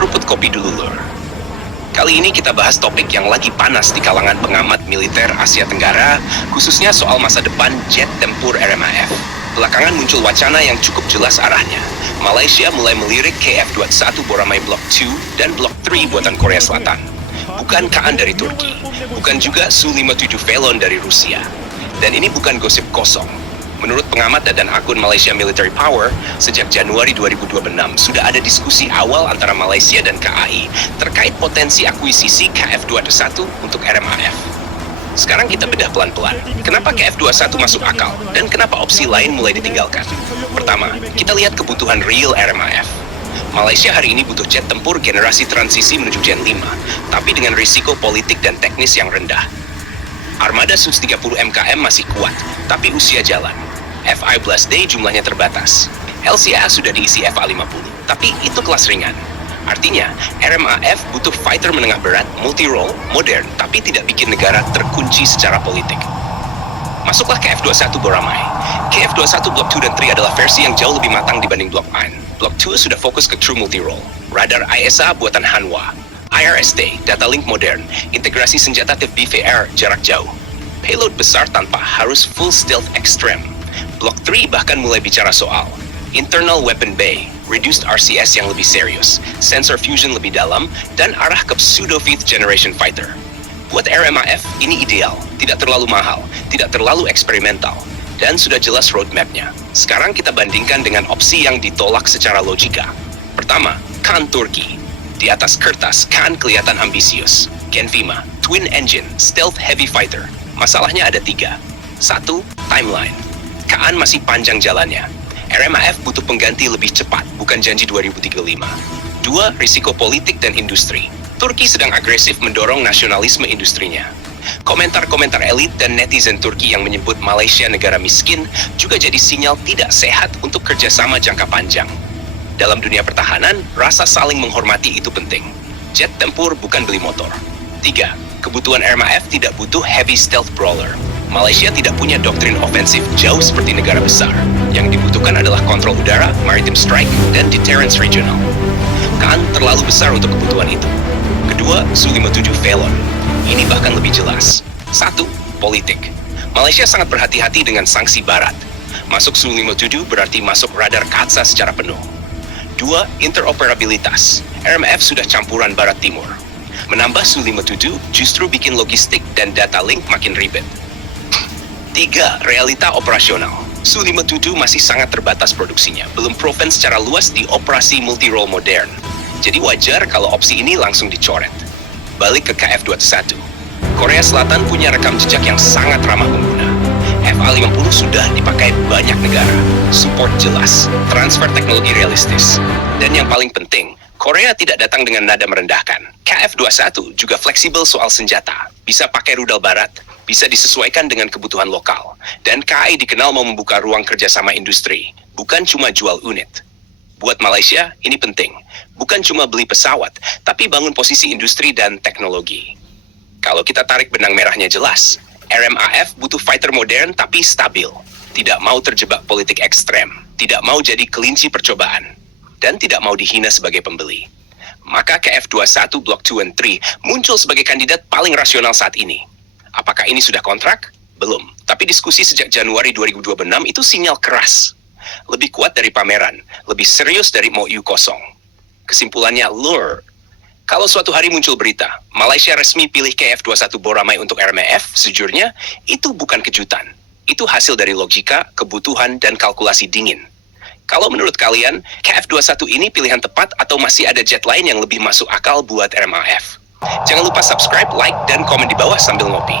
Rumput kopi dulu lur. Kali ini kita bahas topik yang lagi panas di kalangan pengamat militer Asia Tenggara, khususnya soal masa depan jet tempur RMAF. Belakangan muncul wacana yang cukup jelas arahnya. Malaysia mulai melirik KF-21 Boramae Block 2 dan Block 3 buatan Korea Selatan. Bukan Kaan dari Turki, bukan juga Su-57 Velon dari Rusia. Dan ini bukan gosip kosong. Menurut pengamat dan akun Malaysia Military Power, sejak Januari 2026 sudah ada diskusi awal antara Malaysia dan KAI terkait potensi akuisisi KF-21 untuk RMAF. Sekarang kita bedah pelan-pelan. Kenapa KF-21 masuk akal dan kenapa opsi lain mulai ditinggalkan? Pertama, kita lihat kebutuhan real RMAF. Malaysia hari ini butuh jet tempur generasi transisi menuju Gen 5, tapi dengan risiko politik dan teknis yang rendah. Armada Su-30 MKM masih kuat, tapi usia jalan. FI Blast Day jumlahnya terbatas. LCA sudah diisi FA-50, tapi itu kelas ringan. Artinya, RMAF butuh fighter menengah berat, multi-role, modern, tapi tidak bikin negara terkunci secara politik. Masuklah ke KF-21 Boramae. KF-21 Block 2 dan 3 adalah versi yang jauh lebih matang dibanding Block 1. Block 2 sudah fokus ke true multi-role. Radar ISA buatan Hanwha. IRST, data link modern, integrasi senjata TVR jarak jauh. Payload besar tanpa harus full stealth extreme. Block 3 bahkan mulai bicara soal internal weapon bay, reduced RCS yang lebih serius, sensor fusion lebih dalam, dan arah ke pseudo 5th generation fighter. Buat RMAF, ini ideal, tidak terlalu mahal, tidak terlalu eksperimental, dan sudah jelas roadmap-nya. Sekarang kita bandingkan dengan opsi yang ditolak secara logika. Pertama, Kaan Turki. Di atas kertas, Kaan kelihatan ambisius. Genvima, twin engine, stealth heavy fighter. Masalahnya ada 3. 1. Timeline. Kaan masih panjang jalannya. RMAF butuh pengganti lebih cepat, bukan janji 2035. 2. Risiko politik dan industri. Turki sedang agresif mendorong nasionalisme industrinya. Komentar-komentar elit dan netizen Turki yang menyebut Malaysia negara miskin juga jadi sinyal tidak sehat untuk kerjasama jangka panjang. Dalam dunia pertahanan, rasa saling menghormati itu penting. Jet tempur bukan beli motor. 3. Kebutuhan RMAF tidak butuh heavy stealth brawler. Malaysia tidak punya doktrin ofensif jauh seperti negara besar. Yang dibutuhkan adalah kontrol udara, maritime strike, dan deterrence regional. Kaan terlalu besar untuk kebutuhan itu. Kedua, Su-57 Velon. Ini bahkan lebih jelas. 1. Politik. Malaysia sangat berhati-hati dengan sanksi barat. Masuk Su-57 berarti masuk radar kaca secara penuh. 2. Interoperabilitas. RMAF sudah campuran barat timur. Menambah Su-57 justru bikin logistik dan data link makin ribet. 3. Realita operasional. Su-57 masih sangat terbatas produksinya, belum proven secara luas di operasi multi-role modern. Jadi wajar kalau opsi ini langsung dicoret. Balik ke KF-21. Korea Selatan punya rekam jejak yang sangat ramah pengguna. FA-50 sudah dipakai banyak negara. Support jelas, transfer teknologi realistis. Dan yang paling penting, Korea tidak datang dengan nada merendahkan. KF-21 juga fleksibel soal senjata. Bisa pakai rudal barat, bisa disesuaikan dengan kebutuhan lokal. Dan KAI dikenal mau membuka ruang kerjasama industri, bukan cuma jual unit. Buat Malaysia, ini penting. Bukan cuma beli pesawat, tapi bangun posisi industri dan teknologi. Kalau kita tarik benang merahnya jelas, RMAF butuh fighter modern tapi stabil. Tidak mau terjebak politik ekstrem, tidak mau jadi kelinci percobaan, dan tidak mau dihina sebagai pembeli. Maka KF-21 Block 2 and 3 muncul sebagai kandidat paling rasional saat ini. Apakah ini sudah kontrak? Belum. Tapi diskusi sejak Januari 2026 itu sinyal keras. Lebih kuat dari pameran, lebih serius dari MOU kosong. Kesimpulannya, lur. Kalau suatu hari muncul berita, Malaysia resmi pilih KF-21 Boramae untuk RMAF, sejujurnya, itu bukan kejutan. Itu hasil dari logika, kebutuhan, dan kalkulasi dingin. Kalau menurut kalian, KF-21 ini pilihan tepat atau masih ada jet lain yang lebih masuk akal buat RMAF? Jangan lupa subscribe, like, dan komen di bawah sambil ngopi.